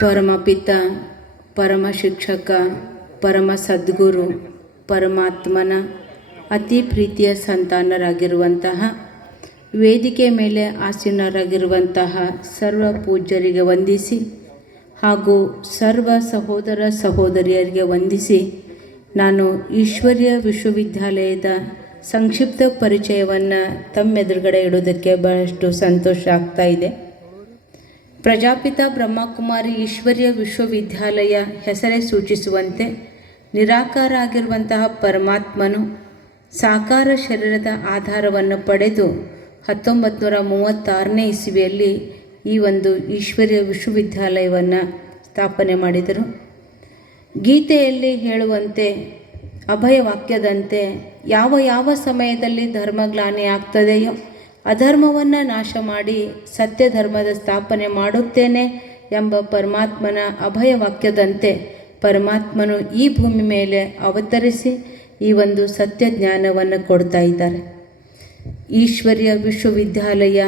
ಪರಮಪಿತ ಪರಮ ಶಿಕ್ಷಕ ಪರಮ ಸದ್ಗುರು ಪರಮಾತ್ಮನ ಅತಿ ಪ್ರೀತಿಯ ಸಂತಾನರಾಗಿರುವಂತಹ, ವೇದಿಕೆ ಮೇಲೆ ಆಸೀನರಾಗಿರುವಂತಹ ಸರ್ವ ಪೂಜ್ಯರಿಗೆ ವಂದಿಸಿ ಹಾಗೂ ಸರ್ವ ಸಹೋದರ ಸಹೋದರಿಯರಿಗೆ ವಂದಿಸಿ ನಾನು ಈಶ್ವರ್ಯ ವಿಶ್ವವಿದ್ಯಾಲಯದ ಸಂಕ್ಷಿಪ್ತ ಪರಿಚಯವನ್ನು ತಮ್ಮೆದುರುಗಡೆ ಇಡೋದಕ್ಕೆ ಬಹಳಷ್ಟು ಸಂತೋಷ ಆಗ್ತಾ ಇದೆ. ಪ್ರಜಾಪಿತ ಬ್ರಹ್ಮಕುಮಾರಿ ಈಶ್ವರ್ಯ ವಿಶ್ವವಿದ್ಯಾಲಯ ಹೆಸರೇ ಸೂಚಿಸುವಂತೆ ನಿರಾಕಾರ ಆಗಿರುವಂತಹ ಪರಮಾತ್ಮನು ಸಾಕಾರ ಶರೀರದ ಆಧಾರವನ್ನು ಪಡೆದು ಹತ್ತೊಂಬತ್ತು ನೂರ ಮೂವತ್ತಾರನೇ ಇಸವಿಯಲ್ಲಿ ಈ ಒಂದು ಈಶ್ವರ್ಯ ವಿಶ್ವವಿದ್ಯಾಲಯವನ್ನು ಸ್ಥಾಪನೆ ಮಾಡಿದರು. ಗೀತೆಯಲ್ಲಿ ಹೇಳುವಂತೆ ಅಭಯ ವಾಕ್ಯದಂತೆ ಯಾವ ಯಾವ ಸಮಯದಲ್ಲಿ ಧರ್ಮಗ್ಲಾನಿ ಆಗ್ತದೆಯೋ ಅಧರ್ಮವನ್ನು ನಾಶ ಮಾಡಿ ಸತ್ಯ ಧರ್ಮದ ಸ್ಥಾಪನೆ ಮಾಡುತ್ತೇನೆ ಎಂಬ ಪರಮಾತ್ಮನ ಅಭಯ ವಾಕ್ಯದಂತೆ ಪರಮಾತ್ಮನು ಈ ಭೂಮಿ ಮೇಲೆ ಅವತರಿಸಿ ಈ ಒಂದು ಸತ್ಯ ಜ್ಞಾನವನ್ನು ಕೊಡ್ತಾ ಇದ್ದಾರೆ. ಈಶ್ವರ್ಯ ವಿಶ್ವವಿದ್ಯಾಲಯ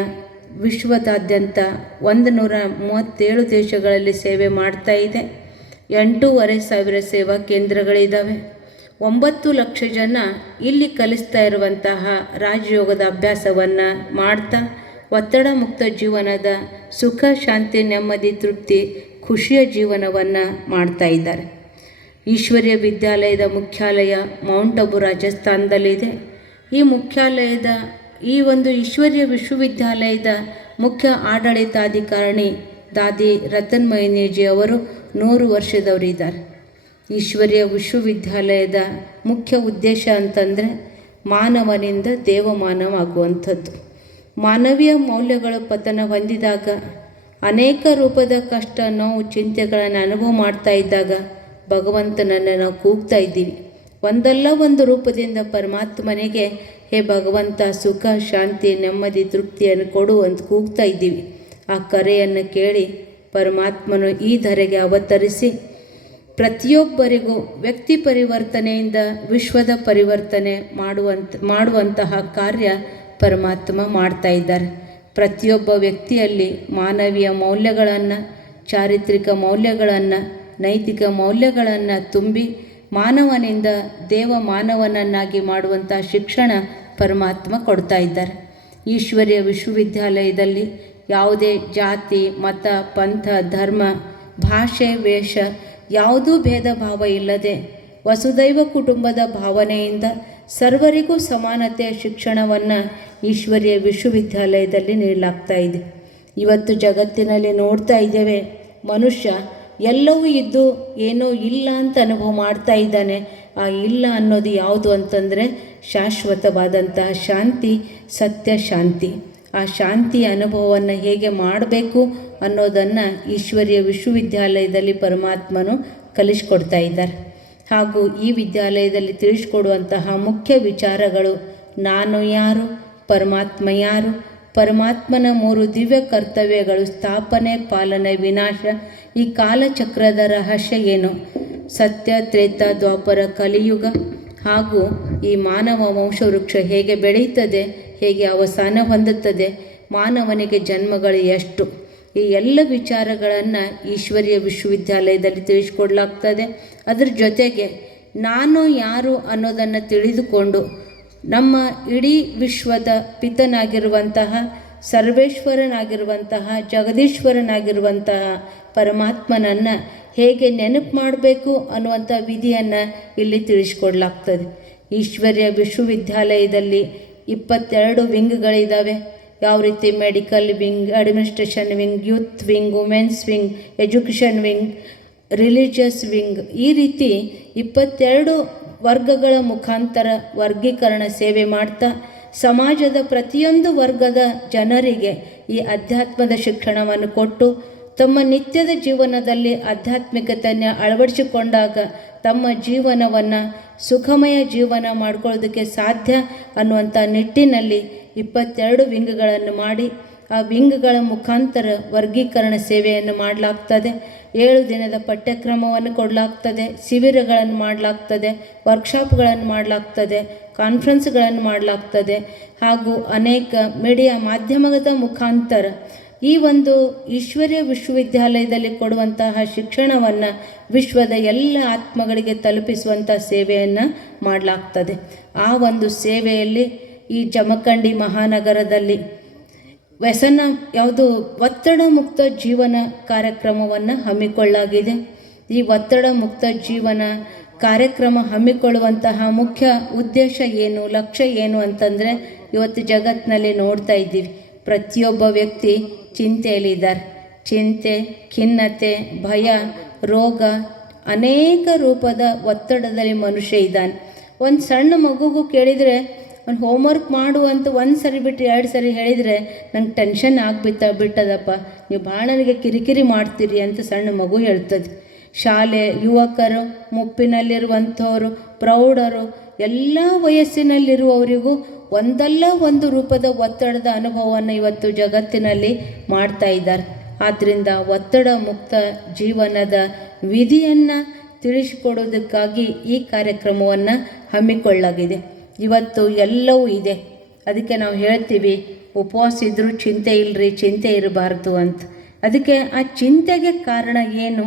ವಿಶ್ವದಾದ್ಯಂತ ಒಂದು ನೂರ ಮೂವತ್ತೇಳು ದೇಶಗಳಲ್ಲಿ ಸೇವೆ ಮಾಡ್ತಾ ಇದೆ. ಎಂಟೂವರೆ ಸಾವಿರ ಸೇವಾ ಕೇಂದ್ರಗಳಿದ್ದಾವೆ ಒಂಬತ್ತು ಲಕ್ಷ ಜನ ಇಲ್ಲಿ ಕಲಿಸ್ತಾ ಇರುವಂತಹ ರಾಜಯೋಗದ ಅಭ್ಯಾಸವನ್ನು ಮಾಡ್ತಾ ಒತ್ತಡ ಮುಕ್ತ ಜೀವನದ ಸುಖ, ಶಾಂತಿ, ನೆಮ್ಮದಿ, ತೃಪ್ತಿ, ಖುಷಿಯ ಜೀವನವನ್ನು ಮಾಡ್ತಾ ಇದ್ದಾರೆ. ಈಶ್ವರ್ಯ ವಿದ್ಯಾಲಯದ ಮುಖ್ಯಾಲಯ ಮೌಂಟ್ ಅಬು ರಾಜಸ್ಥಾನದಲ್ಲಿದೆ. ಈ ಮುಖ್ಯಾಲಯದ ಈ ಒಂದು ಈಶ್ವರ್ಯ ವಿಶ್ವವಿದ್ಯಾಲಯದ ಮುಖ್ಯ ಆಡಳಿತಾಧಿಕಾರಿಣಿ ದಾದಿ ರತನ್ ಮೈನೇಜಿ ಅವರು ನೂರು ವರ್ಷದವರಿದ್ದಾರೆ. ಈಶ್ವರ್ಯ ವಿಶ್ವವಿದ್ಯಾಲಯದ ಮುಖ್ಯ ಉದ್ದೇಶ ಅಂತಂದರೆ ಮಾನವನಿಂದ ದೇವಮಾನವ ಆಗುವಂಥದ್ದು ಮಾನವೀಯ ಮೌಲ್ಯಗಳ ಪತನ ಹೊಂದಿದಾಗ ಅನೇಕ ರೂಪದ ಕಷ್ಟ, ನೋವು, ಚಿಂತೆಗಳನ್ನು ಅನುಭವ ಮಾಡ್ತಾ ಇದ್ದಾಗ ಭಗವಂತನನ್ನು ನಾವು ಕೂಗ್ತಾ ಇದ್ದೀವಿ. ಒಂದಲ್ಲ ಒಂದು ರೂಪದಿಂದ ಪರಮಾತ್ಮನಿಗೆ ಹೇ ಭಗವಂತ, ಸುಖ, ಶಾಂತಿ, ನೆಮ್ಮದಿ, ತೃಪ್ತಿಯನ್ನು ಕೊಡು ಅಂತ ಕೂಗ್ತಾ ಇದ್ದೀವಿ. ಆ ಕರೆಯನ್ನು ಕೇಳಿ ಪರಮಾತ್ಮನು ಈ ಧರೆಗೆ ಅವತರಿಸಿ ಪ್ರತಿಯೊಬ್ಬರಿಗೂ ವ್ಯಕ್ತಿ ಪರಿವರ್ತನೆಯಿಂದ ವಿಶ್ವದ ಪರಿವರ್ತನೆ ಮಾಡುವಂತ, ಮಾಡುವಂತಹ ಕಾರ್ಯ ಪರಮಾತ್ಮ ಮಾಡ್ತಾ ಇದ್ದಾರೆ. ಪ್ರತಿಯೊಬ್ಬ ವ್ಯಕ್ತಿಯಲ್ಲಿ ಮಾನವೀಯ ಮೌಲ್ಯಗಳನ್ನು, ಚಾರಿತ್ರಿಕ ಮೌಲ್ಯಗಳನ್ನು, ನೈತಿಕ ಮೌಲ್ಯಗಳನ್ನು ತುಂಬಿ ಮಾನವನಿಂದ ದೇವ ಮಾನವನನ್ನಾಗಿ ಮಾಡುವಂಥ ಶಿಕ್ಷಣ ಪರಮಾತ್ಮ ಕೊಡ್ತಾ ಇದ್ದಾರೆ. ಈಶ್ವರ್ಯ ವಿಶ್ವವಿದ್ಯಾಲಯದಲ್ಲಿ ಯಾವುದೇ ಜಾತಿ, ಮತ, ಪಂಥ, ಧರ್ಮ, ಭಾಷೆ, ವೇಷ ಯಾವುದೂ ಭೇದ ಭಾವ ಇಲ್ಲದೆ ವಸುದೈವ ಕುಟುಂಬದ ಭಾವನೆಯಿಂದ ಸರ್ವರಿಗೂ ಸಮಾನತೆಯ ಶಿಕ್ಷಣವನ್ನು ಈಶ್ವರಿಯ ವಿಶ್ವವಿದ್ಯಾಲಯದಲ್ಲಿ ನೀಡಲಾಗ್ತಾ ಇದೆ. ಇವತ್ತು ಜಗತ್ತಿನಲ್ಲಿ ನೋಡ್ತಾ ಇದ್ದೇವೆ, ಮನುಷ್ಯ ಎಲ್ಲವೂ ಇದ್ದು ಏನೋ ಇಲ್ಲ ಅಂತ ಅನುಭವ ಮಾಡ್ತಾ ಇದ್ದಾನೆ. ಆ ಇಲ್ಲ ಅನ್ನೋದು ಯಾವುದು ಅಂತಂದರೆ ಶಾಶ್ವತವಾದಂತಹ ಶಾಂತಿ, ಸತ್ಯ ಶಾಂತಿ. ಆ ಶಾಂತಿ ಅನುಭವವನ್ನು ಹೇಗೆ ಮಾಡಬೇಕು ಅನ್ನೋದನ್ನು ಈಶ್ವರ್ಯ ವಿಶ್ವವಿದ್ಯಾಲಯದಲ್ಲಿ ಪರಮಾತ್ಮನು ಕಲಿಸ್ಕೊಡ್ತಾ ಇದ್ದಾರೆ. ಹಾಗೂ ಈ ವಿದ್ಯಾಲಯದಲ್ಲಿ ತಿಳಿಸ್ಕೊಡುವಂತಹ ಮುಖ್ಯ ವಿಚಾರಗಳು, ನಾನು ಯಾರು, ಪರಮಾತ್ಮ ಯಾರು, ಪರಮಾತ್ಮನ ಮೂರು ದಿವ್ಯ ಕರ್ತವ್ಯಗಳು, ಸ್ಥಾಪನೆ, ಪಾಲನೆ, ವಿನಾಶ, ಈ ಕಾಲಚಕ್ರದ ರಹಸ್ಯ ಏನು? ಸತ್ಯ, ತ್ರೇತ, ದ್ವಾಪರ, ಕಲಿಯುಗ ಹಾಗೂ ಈ ಮಾನವ, ವಂಶವೃಕ್ಷ ಹೇಗೆ ಬೆಳೆಯುತ್ತದೆ? ಹೇಗೆ ಅವಸಾನ ಹೊಂದುತ್ತದೆ? ಮಾನವನಿಗೆ ಜನ್ಮಗಳು ಎಷ್ಟು? ಈ ಎಲ್ಲ ವಿಚಾರಗಳನ್ನು ಈಶ್ವರ್ಯ ವಿಶ್ವವಿದ್ಯಾಲಯದಲ್ಲಿ ತಿಳಿಸ್ಕೊಡ್ಲಾಗ್ತದೆ. ಅದರ ಜೊತೆಗೆ ನಾನು ಯಾರು ಅನ್ನೋದನ್ನು ತಿಳಿದುಕೊಂಡು ನಮ್ಮ ಇಡೀ ವಿಶ್ವದ ಪಿತನಾಗಿರುವಂತಹ, ಸರ್ವೇಶ್ವರನಾಗಿರುವಂತಹ, ಜಗದೀಶ್ವರನಾಗಿರುವಂತಹ ಪರಮಾತ್ಮನನ್ನು ಹೇಗೆ ನೆನಪು ಮಾಡಬೇಕು ಅನ್ನುವಂಥ ವಿಧಿಯನ್ನು ಇಲ್ಲಿ ತಿಳಿಸ್ಕೊಡ್ಲಾಗ್ತದೆ. ಈಶ್ವರ್ಯ ವಿಶ್ವವಿದ್ಯಾಲಯದಲ್ಲಿ ಇಪ್ಪತ್ತೆರಡು ವಿಂಗ್ಗಳಿದ್ದಾವೆ ಯಾವ ರೀತಿ medical wing, administration wing, youth wing, women's wing, education wing, religious wing ಈ ರೀತಿ ಇಪ್ಪತ್ತೆರಡು ವರ್ಗಗಳ ಮುಖಾಂತರ ವರ್ಗೀಕರಣ ಸೇವೆ ಮಾಡ್ತಾ, ಸಮಾಜದ ಪ್ರತಿಯೊಂದು ವರ್ಗದ ಜನರಿಗೆ ಈ ಅಧ್ಯಾತ್ಮದ ಶಿಕ್ಷಣವನ್ನು ಕೊಟ್ಟು ತಮ್ಮ ನಿತ್ಯದ ಜೀವನದಲ್ಲಿ ಆಧ್ಯಾತ್ಮಿಕತೆಯನ್ನು ಅಳವಡಿಸಿಕೊಂಡಾಗ ತಮ್ಮ ಜೀವನವನ್ನು ಸುಖಮಯ ಜೀವನ ಮಾಡ್ಕೊಳ್ಳೋದಕ್ಕೆ ಸಾಧ್ಯ ಅನ್ನುವಂಥ ನಿಟ್ಟಿನಲ್ಲಿ ಇಪ್ಪತ್ತೆರಡು ವಿಂಗ್ಗಳನ್ನು ಮಾಡಿ, ಆ ವಿಂಗ್ಗಳ ಮುಖಾಂತರ ವರ್ಗೀಕರಣ ಸೇವೆಯನ್ನು ಮಾಡಲಾಗ್ತದೆ. ಏಳು ದಿನದ ಪಠ್ಯಕ್ರಮವನ್ನು ಕೊಡಲಾಗ್ತದೆ, ಶಿಬಿರಗಳನ್ನು ಮಾಡಲಾಗ್ತದೆ, ವರ್ಕ್ಶಾಪ್ಗಳನ್ನು ಮಾಡಲಾಗ್ತದೆ, ಕಾನ್ಫರೆನ್ಸ್ಗಳನ್ನು ಮಾಡಲಾಗ್ತದೆ ಹಾಗೂ ಅನೇಕ ಮೀಡಿಯಾ ಮಾಧ್ಯಮದ ಮುಖಾಂತರ ಈ ಒಂದು ಈಶ್ವರ್ಯ ವಿಶ್ವವಿದ್ಯಾಲಯದಲ್ಲಿ ಕೊಡುವಂತಹ ಶಿಕ್ಷಣವನ್ನು ವಿಶ್ವದ ಎಲ್ಲ ಆತ್ಮಗಳಿಗೆ ತಲುಪಿಸುವಂಥ ಸೇವೆಯನ್ನು ಮಾಡಲಾಗ್ತದೆ. ಆ ಒಂದು ಸೇವೆಯಲ್ಲಿ ಈ ಜಮಖಂಡಿ ಮಹಾನಗರದಲ್ಲಿ ವ್ಯಸನ, ಯಾವುದು ಒತ್ತಡ ಮುಕ್ತ ಜೀವನ ಕಾರ್ಯಕ್ರಮವನ್ನು ಹಮ್ಮಿಕೊಳ್ಳಲಾಗಿದೆ. ಈ ಒತ್ತಡ ಮುಕ್ತ ಜೀವನ ಕಾರ್ಯಕ್ರಮ ಹಮ್ಮಿಕೊಳ್ಳುವಂತಹ ಮುಖ್ಯ ಉದ್ದೇಶ ಏನು, ಲಕ್ಷ್ಯ ಏನು ಅಂತಂದರೆ ಇವತ್ತು ಜಗತ್ತಿನಲ್ಲಿ ನೋಡ್ತಾ ಇದ್ದೀವಿ. ಪ್ರತಿಯೊಬ್ಬ ವ್ಯಕ್ತಿ ಚಿಂತೆಯಲ್ಲಿದ್ದಾರೆ. ಚಿಂತೆ, ಖಿನ್ನತೆ, ಭಯ, ರೋಗ, ಅನೇಕ ರೂಪದ ಒತ್ತಡದಲ್ಲಿ ಮನುಷ್ಯ ಇದ್ದಾನೆ. ಒಂದು ಸಣ್ಣ ಮಗುಗೂ ಕೇಳಿದರೆ ಒಂದು ಹೋಮ್ವರ್ಕ್ ಮಾಡು ಅಂತ ಒಂದು ಸರಿ ಬಿಟ್ಟು ಎರಡು ಸರಿ ಹೇಳಿದರೆ ನಂಗೆ ಟೆನ್ಷನ್ ಆಗ್ಬಿತ್ತ ಬಿಟ್ಟದಪ್ಪ. ನೀವು ಭಾಳ ನನಗೆ ಕಿರಿಕಿರಿ ಮಾಡ್ತೀರಿ ಅಂತ ಸಣ್ಣ ಮಗು ಹೇಳ್ತದೆ. ಶಾಲೆ, ಯುವಕರು, ಮುಪ್ಪಿನಲ್ಲಿರುವಂಥವರು, ಪ್ರೌಢರು ಎಲ್ಲ ವಯಸ್ಸಿನಲ್ಲಿರುವವರಿಗೂ ಒಂದಲ್ಲ ಒಂದು ರೂಪದ ಒತ್ತಡದ ಅನುಭವವನ್ನು ಇವತ್ತು ಜಗತ್ತಿನಲ್ಲಿ ಮಾಡ್ತಾ ಇದ್ದಾರೆ. ಆದ್ದರಿಂದ ಒತ್ತಡ ಮುಕ್ತ ಜೀವನದ ವಿಧಿಯನ್ನು ತಿಳಿಸಿಕೊಡೋದಕ್ಕಾಗಿ ಈ ಕಾರ್ಯಕ್ರಮವನ್ನು ಹಮ್ಮಿಕೊಳ್ಳಲಾಗಿದೆ. ಇವತ್ತು ಎಲ್ಲವೂ ಇದೆ. ಅದಕ್ಕೆ ನಾವು ಹೇಳ್ತೀವಿ, ಉಪವಾಸ ಇದ್ದರೂ ಚಿಂತೆ ಇಲ್ಲರಿ ಚಿಂತೆ ಇರಬಾರ್ದು ಅಂತ. ಅದಕ್ಕೆ ಆ ಚಿಂತೆಗೆ ಕಾರಣ ಏನು?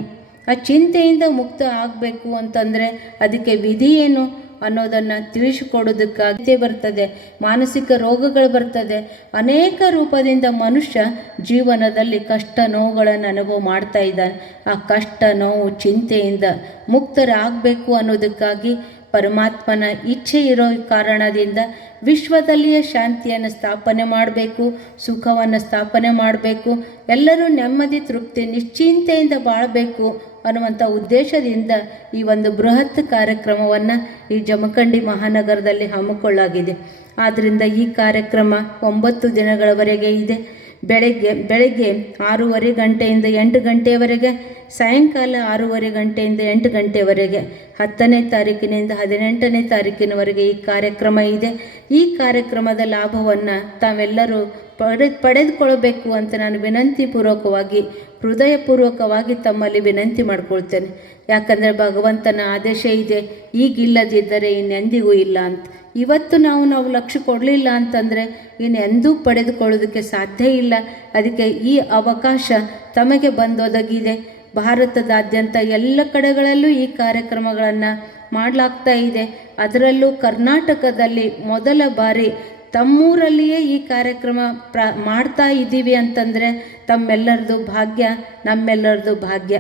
ಆ ಚಿಂತೆಯಿಂದ ಮುಕ್ತ ಆಗಬೇಕು ಅಂತಂದರೆ ಅದಕ್ಕೆ ವಿಧಿ ಏನು? ಅನ್ನೋದನ್ನು ತಿಳಿಸಿಕೊಡೋದಕ್ಕಾಗಿ ಬರ್ತದೆ, ಮಾನಸಿಕ ರೋಗಗಳು ಬರ್ತದೆ. ಅನೇಕ ರೂಪದಿಂದ ಮನುಷ್ಯ ಜೀವನದಲ್ಲಿ ಕಷ್ಟ ನೋವುಗಳನ್ನು ಅನುಭವ ಮಾಡ್ತಾ ಇದ್ದಾನೆ. ಆ ಕಷ್ಟ ನೋವು ಚಿಂತೆಯಿಂದ ಮುಕ್ತರಾಗಬೇಕು ಅನ್ನೋದಕ್ಕಾಗಿ ಪರಮಾತ್ಮನ ಇಚ್ಛೆ ಇರೋ ಕಾರಣದಿಂದ ವಿಶ್ವದಲ್ಲಿಯೇ ಶಾಂತಿಯನ್ನು ಸ್ಥಾಪನೆ ಮಾಡಬೇಕು, ಸುಖವನ್ನು ಸ್ಥಾಪನೆ ಮಾಡಬೇಕು, ಎಲ್ಲರೂ ನೆಮ್ಮದಿ, ತೃಪ್ತಿ, ನಿಶ್ಚಿಂತೆಯಿಂದ ಬಾಳಬೇಕು ಅನ್ನುವಂಥ ಉದ್ದೇಶದಿಂದ ಈ ಒಂದು ಬೃಹತ್ ಕಾರ್ಯಕ್ರಮವನ್ನು ಈ ಜಮಖಂಡಿ ಮಹಾನಗರದಲ್ಲಿ ಹಮ್ಮಿಕೊಳ್ಳಲಾಗಿದೆ. ಆದ್ದರಿಂದ ಈ ಕಾರ್ಯಕ್ರಮ ಒಂಬತ್ತು ದಿನಗಳವರೆಗೆ ಇದೆ. ಬೆಳಗ್ಗೆ ಬೆಳಗ್ಗೆ ಆರೂವರೆ ಗಂಟೆಯಿಂದ ಎಂಟು ಗಂಟೆಯವರೆಗೆ ಸಾಯಂಕಾಲ ಆರೂವರೆ ಗಂಟೆಯಿಂದ ಎಂಟು ಗಂಟೆವರೆಗೆ, ಹತ್ತನೇ ತಾರೀಕಿನಿಂದ ಹದಿನೆಂಟನೇ ತಾರೀಕಿನವರೆಗೆ ಈ ಕಾರ್ಯಕ್ರಮ ಇದೆ. ಈ ಕಾರ್ಯಕ್ರಮದ ಲಾಭವನ್ನು ತಾವೆಲ್ಲರೂ ಪಡೆ, ಪಡೆದುಕೊಳ್ಳಬೇಕು ಅಂತ ನಾನು ವಿನಂತಿ ಪೂರ್ವಕವಾಗಿ, ಹೃದಯಪೂರ್ವಕವಾಗಿ ತಮ್ಮಲ್ಲಿ ವಿನಂತಿ ಮಾಡಿಕೊಳ್ತೇನೆ. ಯಾಕಂದರೆ ಭಗವಂತನ ಆದೇಶ ಇದೆ, ಈಗಿಲ್ಲದಿದ್ದರೆ ಇನ್ನೆಂದಿಗೂ ಇಲ್ಲ ಅಂತ. ಇವತ್ತು ನಾವು ನಾವು ಲಕ್ಷ್ಯ ಕೊಡಲಿಲ್ಲ ಅಂತಂದರೆ ಇನ್ನೆಂದೂ ಪಡೆದುಕೊಳ್ಳೋದಕ್ಕೆ ಸಾಧ್ಯ ಇಲ್ಲ. ಅದಕ್ಕೆ ಈ ಅವಕಾಶ ತಮಗೆ ಬಂದೊದಗಿದೆ. ಭಾರತದಾದ್ಯಂತ ಎಲ್ಲ ಕಡೆಗಳಲ್ಲೂ ಈ ಕಾರ್ಯಕ್ರಮಗಳನ್ನು ಮಾಡಲಾಗ್ತಾ ಇದೆ. ಅದರಲ್ಲೂ ಕರ್ನಾಟಕದಲ್ಲಿ ಮೊದಲ ಬಾರಿ ತಮ್ಮೂರಲ್ಲಿಯೇ ಈ ಕಾರ್ಯಕ್ರಮ ಪ್ರ ಮಾಡ್ತಾ ಇದ್ದೀವಿ ಅಂತಂದರೆ ತಮ್ಮೆಲ್ಲರದು ಭಾಗ್ಯ, ನಮ್ಮೆಲ್ಲರದು ಭಾಗ್ಯ.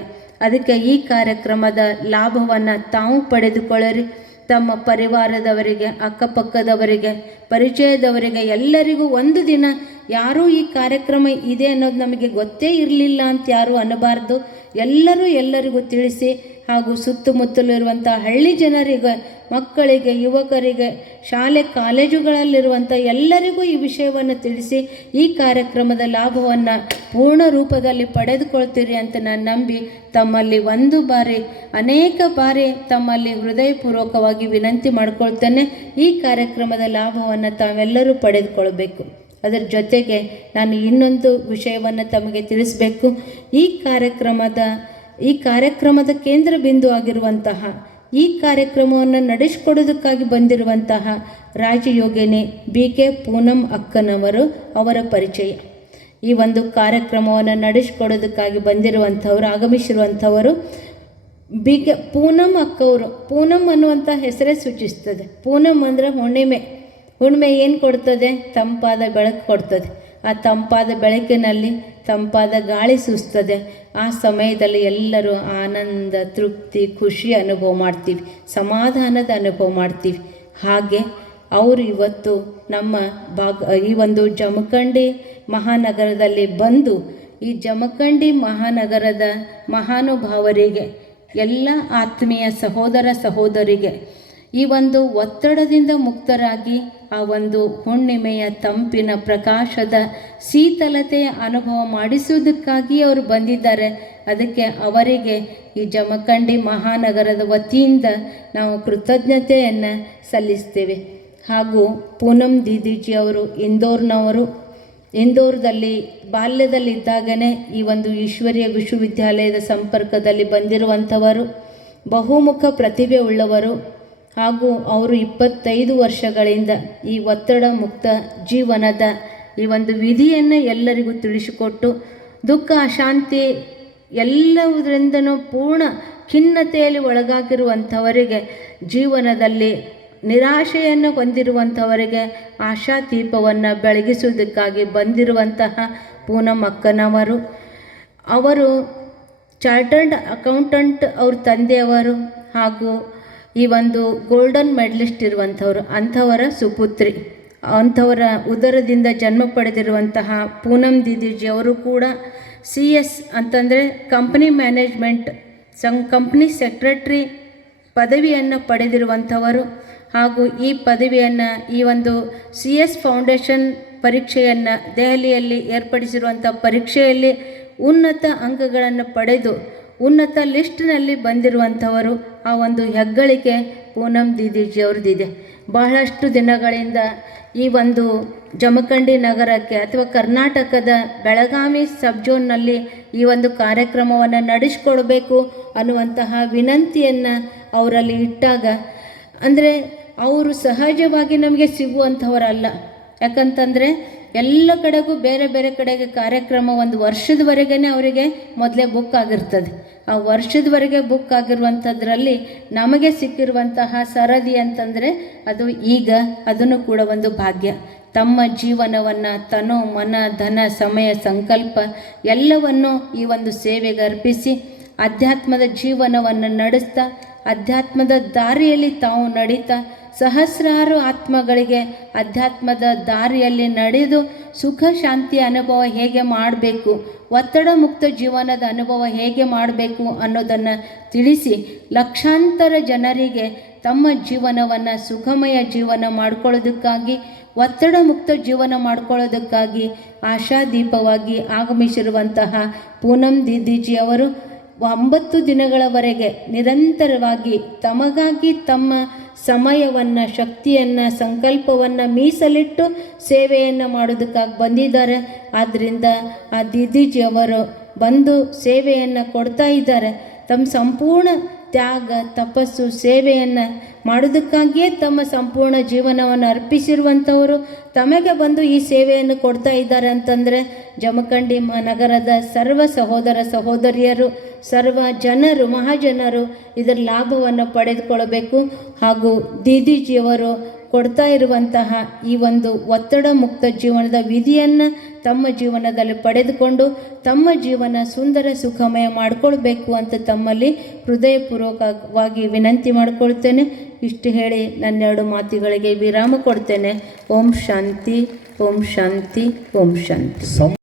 ಅದಕ್ಕೆ ಈ ಕಾರ್ಯಕ್ರಮದ ಲಾಭವನ್ನು ತಾವು ಪಡೆದುಕೊಳ್ಳಿರಿ. ತಮ್ಮ ಪರಿವಾರದವರಿಗೆ, ಅಕ್ಕಪಕ್ಕದವರಿಗೆ, ಪರಿಚಯದವರಿಗೆ, ಎಲ್ಲರಿಗೂ ಒಂದು ದಿನ ಯಾರೂ ಈ ಕಾರ್ಯಕ್ರಮ ಇದೆ ಅನ್ನೋದು ನಮಗೆ ಗೊತ್ತೇ ಇರಲಿಲ್ಲ ಅಂತ ಯಾರೂ ಅನ್ನಬಾರ್ದು ಎಲ್ಲರೂ ಎಲ್ಲರಿಗೂ ತಿಳಿಸಿ ಹಾಗೂ ಸುತ್ತಮುತ್ತಲಿರುವಂಥ ಹಳ್ಳಿ ಜನರಿಗೆ, ಮಕ್ಕಳಿಗೆ, ಯುವಕರಿಗೆ, ಶಾಲೆ, ಕಾಲೇಜುಗಳಲ್ಲಿರುವಂಥ ಎಲ್ಲರಿಗೂ ಈ ವಿಷಯವನ್ನು ತಿಳಿಸಿ ಈ ಕಾರ್ಯಕ್ರಮದ ಲಾಭವನ್ನು ಪೂರ್ಣ ರೂಪದಲ್ಲಿ ಪಡೆದುಕೊಳ್ತೀರಿ ಅಂತ ನಾನು ನಂಬಿ ತಮ್ಮಲ್ಲಿ ಒಂದು ಬಾರಿ, ಅನೇಕ ಬಾರಿ ತಮ್ಮಲ್ಲಿ ಹೃದಯಪೂರ್ವಕವಾಗಿ ವಿನಂತಿ ಮಾಡಿಕೊಳ್ತೇನೆ. ಈ ಕಾರ್ಯಕ್ರಮದ ಲಾಭವನ್ನು ತಾವೆಲ್ಲರೂ ಪಡೆದುಕೊಳ್ಬೇಕು. ಅದರ ಜೊತೆಗೆ ನಾನು ಇನ್ನೊಂದು ವಿಷಯವನ್ನು ತಮಗೆ ತಿಳಿಸಬೇಕು. ಈ ಕಾರ್ಯಕ್ರಮದ ಈ ಕಾರ್ಯಕ್ರಮದ ಕೇಂದ್ರ ಬಿಂದು ಆಗಿರುವಂತಹ ಈ ಕಾರ್ಯಕ್ರಮವನ್ನು ನಡೆಸಿಕೊಡೋದಕ್ಕಾಗಿ ಬಂದಿರುವಂತಹ ರಾಜಯೋಗಿನಿ ಬಿ ಕೆ ಪೂನಂ ಅಕ್ಕನವರು ಅವರ ಪರಿಚಯ. ಈ ಒಂದು ಕಾರ್ಯಕ್ರಮವನ್ನು ನಡೆಸಿಕೊಡೋದಕ್ಕಾಗಿ ಬಂದಿರುವಂಥವರು, ಆಗಮಿಸಿರುವಂಥವರು ಬಿ ಕೆ ಪೂನಂ ಅಕ್ಕವರು. ಪೂನಂ ಅನ್ನುವಂಥ ಹೆಸರೇ ಸೂಚಿಸ್ತದೆ. ಪೂನಂ ಅಂದರೆ ಹುಣ್ಣಿಮೆ. ಹುಣ್ಣಿಮೆ ಏನು ಕೊಡ್ತದೆ? ತಂಪಾದ ಬೆಳಕು ಕೊಡ್ತದೆ. ಆ ತಂಪಾದ ಬೆಳಕಿನಲ್ಲಿ ತಂಪಾದ ಗಾಳಿ ಸುಸ್ತದೆ. ಆ ಸಮಯದಲ್ಲಿ ಎಲ್ಲರೂ ಆನಂದ, ತೃಪ್ತಿ, ಖುಷಿ ಅನುಭವ ಮಾಡ್ತೀವಿ, ಸಮಾಧಾನದ ಅನುಭವ ಮಾಡ್ತೀವಿ. ಹಾಗೆ ಅವರು ಇವತ್ತು ನಮ್ಮ ಭಾಗ, ಈ ಒಂದು ಜಮಖಂಡಿ ಮಹಾನಗರದಲ್ಲಿ ಬಂದು, ಈ ಜಮಖಂಡಿ ಮಹಾನಗರದ ಮಹಾನುಭಾವರಿಗೆ, ಎಲ್ಲ ಆತ್ಮೀಯ ಸಹೋದರ ಸಹೋದರಿಗೆ ಈ ಒಂದು ಒತ್ತಡದಿಂದ ಮುಕ್ತರಾಗಿ, ಆ ಒಂದು ಹುಣ್ಣಿಮೆಯ ತಂಪಿನ ಪ್ರಕಾಶದ ಶೀತಲತೆಯ ಅನುಭವ ಮಾಡಿಸುವುದಕ್ಕಾಗಿ ಅವರು ಬಂದಿದ್ದಾರೆ. ಅದಕ್ಕೆ ಅವರಿಗೆ ಈ ಜಮಖಂಡಿ ಮಹಾನಗರದ ವತಿಯಿಂದ ನಾವು ಕೃತಜ್ಞತೆಯನ್ನು ಸಲ್ಲಿಸ್ತೇವೆ. ಹಾಗೂ ಪೂನಂ ದೀದೀಜಿ ಅವರು ಇಂದೋರ್ನವರು, ಇಂದೋರ್ದಲ್ಲಿ ಬಾಲ್ಯದಲ್ಲಿದ್ದಾಗನೇ ಈ ಒಂದು ಈಶ್ವರ್ಯ ವಿಶ್ವವಿದ್ಯಾಲಯದ ಸಂಪರ್ಕದಲ್ಲಿ ಬಂದಿರುವಂಥವರು, ಬಹುಮುಖ ಪ್ರತಿಭೆ ಉಳ್ಳವರು. ಹಾಗೂ ಅವರು ಇಪ್ಪತ್ತೈದು ವರ್ಷಗಳಿಂದ ಈ ಒತ್ತಡ ಮುಕ್ತ ಜೀವನದ ಈ ಒಂದು ವಿಧಿಯನ್ನು ಎಲ್ಲರಿಗೂ ತಿಳಿಸಿಕೊಟ್ಟು ದುಃಖ, ಅಶಾಂತಿ ಎಲ್ಲವುದರಿಂದನೂ ಪೂರ್ಣ ಖಿನ್ನತೆಯಲ್ಲಿ ಒಳಗಾಗಿರುವಂಥವರಿಗೆ, ಜೀವನದಲ್ಲಿ ನಿರಾಶೆಯನ್ನು ಹೊಂದಿರುವಂಥವರಿಗೆ ಆಶಾದೀಪವನ್ನು ಬೆಳಗಿಸುವುದಕ್ಕಾಗಿ ಬಂದಿರುವಂತಹ ಪೂನಂ ಅಕ್ಕನವರು ಅವರು ಚಾರ್ಟರ್ಡ್ ಅಕೌಂಟೆಂಟ್ ಅವ್ರ ತಂದೆಯವರು ಹಾಗೂ ಈ ಒಂದು ಗೋಲ್ಡನ್ ಮೆಡಲಿಸ್ಟ್ ಇರುವಂಥವ್ರು, ಅಂಥವರ ಸುಪುತ್ರಿ, ಅಂಥವರ ಉದರದಿಂದ ಜನ್ಮ ಪಡೆದಿರುವಂತಹ ಪೂನಂ ದಿದಿಜಿ ಅವರು ಕೂಡ ಸಿ ಎಸ್ ಅಂತಂದರೆ ಕಂಪ್ನಿ ಮ್ಯಾನೇಜ್ಮೆಂಟ್ ಸಂ ಕಂಪ್ನಿ ಸೆಕ್ರೆಟ್ರಿ ಪದವಿಯನ್ನು ಪಡೆದಿರುವಂಥವರು ಹಾಗೂ ಈ ಪದವಿಯನ್ನು, ಈ ಒಂದು ಸಿ ಎಸ್ ಫೌಂಡೇಶನ್ ಪರೀಕ್ಷೆಯನ್ನು ದೆಹಲಿಯಲ್ಲಿ ಏರ್ಪಡಿಸಿರುವಂಥ ಪರೀಕ್ಷೆಯಲ್ಲಿ ಉನ್ನತ ಅಂಕಗಳನ್ನು ಪಡೆದು ಉನ್ನತ ಲಿಸ್ಟ್ನಲ್ಲಿ ಬಂದಿರುವಂಥವರು ಆ ಒಂದು ಹೆಗ್ಗಳಿಕೆ ಪೂನಂ ದೀದೀಜಿ ಅವ್ರದ್ದಿದೆ ಬಹಳಷ್ಟು ದಿನಗಳಿಂದ ಈ ಒಂದು ಜಮಖಂಡಿ ನಗರಕ್ಕೆ ಅಥವಾ ಕರ್ನಾಟಕದ ಬೆಳಗಾವಿ ಸಬ್ ಝೋನ್ನಲ್ಲಿ ಈ ಒಂದು ಕಾರ್ಯಕ್ರಮವನ್ನು ನಡೆಸ್ಕೊಡ್ಬೇಕು ಅನ್ನುವಂತಹ ವಿನಂತಿಯನ್ನು ಅವರಲ್ಲಿ ಇಟ್ಟಾಗ, ಅಂದರೆ ಅವರು ಸಹಜವಾಗಿ ನಮಗೆ ಸಿಗುವಂಥವರಲ್ಲ. ಯಾಕಂತಂದರೆ ಎಲ್ಲ ಕಡೆಗೂ ಬೇರೆ ಬೇರೆ ಕಡೆಗೆ ಕಾರ್ಯಕ್ರಮ ಒಂದು ವರ್ಷದವರೆಗೇ ಅವರಿಗೆ ಮೊದಲೇ ಬುಕ್ ಆಗಿರ್ತದೆ. ಆ ವರ್ಷದವರೆಗೆ ಬುಕ್ ಆಗಿರುವಂಥದ್ರಲ್ಲಿ ನಮಗೆ ಸಿಕ್ಕಿರುವಂತಹ ಸರದಿ ಅಂತಂದರೆ ಅದು ಈಗ ಅದನ್ನು ಕೂಡ ಒಂದು ಭಾಗ್ಯ. ತಮ್ಮ ಜೀವನವನ್ನು, ತನು ಮನ, ಧನ, ಸಮಯ, ಸಂಕಲ್ಪ ಎಲ್ಲವನ್ನು ಈ ಒಂದು ಸೇವೆಗೆ ಅರ್ಪಿಸಿ ಅಧ್ಯಾತ್ಮದ ಜೀವನವನ್ನು ನಡೆಸ್ತಾ, ಅಧ್ಯಾತ್ಮದ ದಾರಿಯಲ್ಲಿ ತಾವು ನಡೀತಾ ಸಹಸ್ರಾರು ಆತ್ಮಗಳಿಗೆ ಅಧ್ಯಾತ್ಮದ ದಾರಿಯಲ್ಲಿ ನಡೆದು ಸುಖ, ಶಾಂತಿ ಅನುಭವ ಹೇಗೆ ಮಾಡಬೇಕು, ಒತ್ತಡ ಮುಕ್ತ ಜೀವನದ ಅನುಭವ ಹೇಗೆ ಮಾಡಬೇಕು ಅನ್ನೋದನ್ನು ತಿಳಿಸಿ ಲಕ್ಷಾಂತರ ಜನರಿಗೆ ತಮ್ಮ ಜೀವನವನ್ನು ಸುಖಮಯ ಜೀವನ ಮಾಡ್ಕೊಳ್ಳೋದಕ್ಕಾಗಿ, ಒತ್ತಡ ಮುಕ್ತ ಜೀವನ ಮಾಡ್ಕೊಳ್ಳೋದಕ್ಕಾಗಿ ಆಶಾದೀಪವಾಗಿ ಆಗಮಿಸಿರುವಂತಹ ಪೂನಂ ದೀದೀಜಿಯವರು ಒಂಬತ್ತು ದಿನಗಳವರೆಗೆ ನಿರಂತರವಾಗಿ ತಮಗಾಗಿ ತಮ್ಮ ಸಮಯವನ್ನು, ಶಕ್ತಿಯನ್ನು, ಸಂಕಲ್ಪವನ್ನು ಮೀಸಲಿಟ್ಟು ಸೇವೆಯನ್ನು ಮಾಡೋದಕ್ಕಾಗಿ ಬಂದಿದ್ದಾರೆ. ಆದ್ದರಿಂದ ಆ ದೀದೀಜಿಯವರು ಬಂದು ಸೇವೆಯನ್ನು ಕೊಡ್ತಾ ಇದ್ದಾರೆ. ತಮ್ಮ ಸಂಪೂರ್ಣ ತ್ಯಾಗ, ತಪಸ್ಸು, ಸೇವೆಯನ್ನು ಮಾಡೋದಕ್ಕಾಗಿಯೇ ತಮ್ಮ ಸಂಪೂರ್ಣ ಜೀವನವನ್ನು ಅರ್ಪಿಸಿರುವಂಥವರು ತಮಗೆ ಬಂದು ಈ ಸೇವೆಯನ್ನು ಕೊಡ್ತಾ ಇದ್ದಾರೆ ಅಂತಂದರೆ ಜಮಖಂಡಿ ಮಹಾನಗರದ ನಗರದ ಸರ್ವ ಸಹೋದರ ಸಹೋದರಿಯರು, ಸರ್ವ ಜನರು, ಮಹಾಜನರು ಇದರ ಲಾಭವನ್ನು ಪಡೆದುಕೊಳ್ಳಬೇಕು. ಹಾಗೂ ದೀದೀಜಿಯವರು ಕೊಡ್ತಾ ಇರುವಂತಹ ಈ ಒಂದು ಒತ್ತಡ ಮುಕ್ತ ಜೀವನದ ವಿಧಿಯನ್ನು ತಮ್ಮ ಜೀವನದಲ್ಲಿ ಪಡೆದುಕೊಂಡು ತಮ್ಮ ಜೀವನ ಸುಂದರ ಸುಖಮಯ ಮಾಡಿಕೊಳ್ಬೇಕು ಅಂತ ತಮ್ಮಲ್ಲಿ ಹೃದಯಪೂರ್ವಕವಾಗಿ ವಿನಂತಿ ಮಾಡಿಕೊಳ್ತೇನೆ. ಇಷ್ಟು ಹೇಳಿ ನನ್ನೆರಡು ಮಾತುಗಳಿಗೆ ವಿರಾಮ ಕೊಡ್ತೇನೆ. ಓಂ ಶಾಂತಿ ಓಂ ಶಾಂತಿ ಓಂ ಶಾಂತಿ.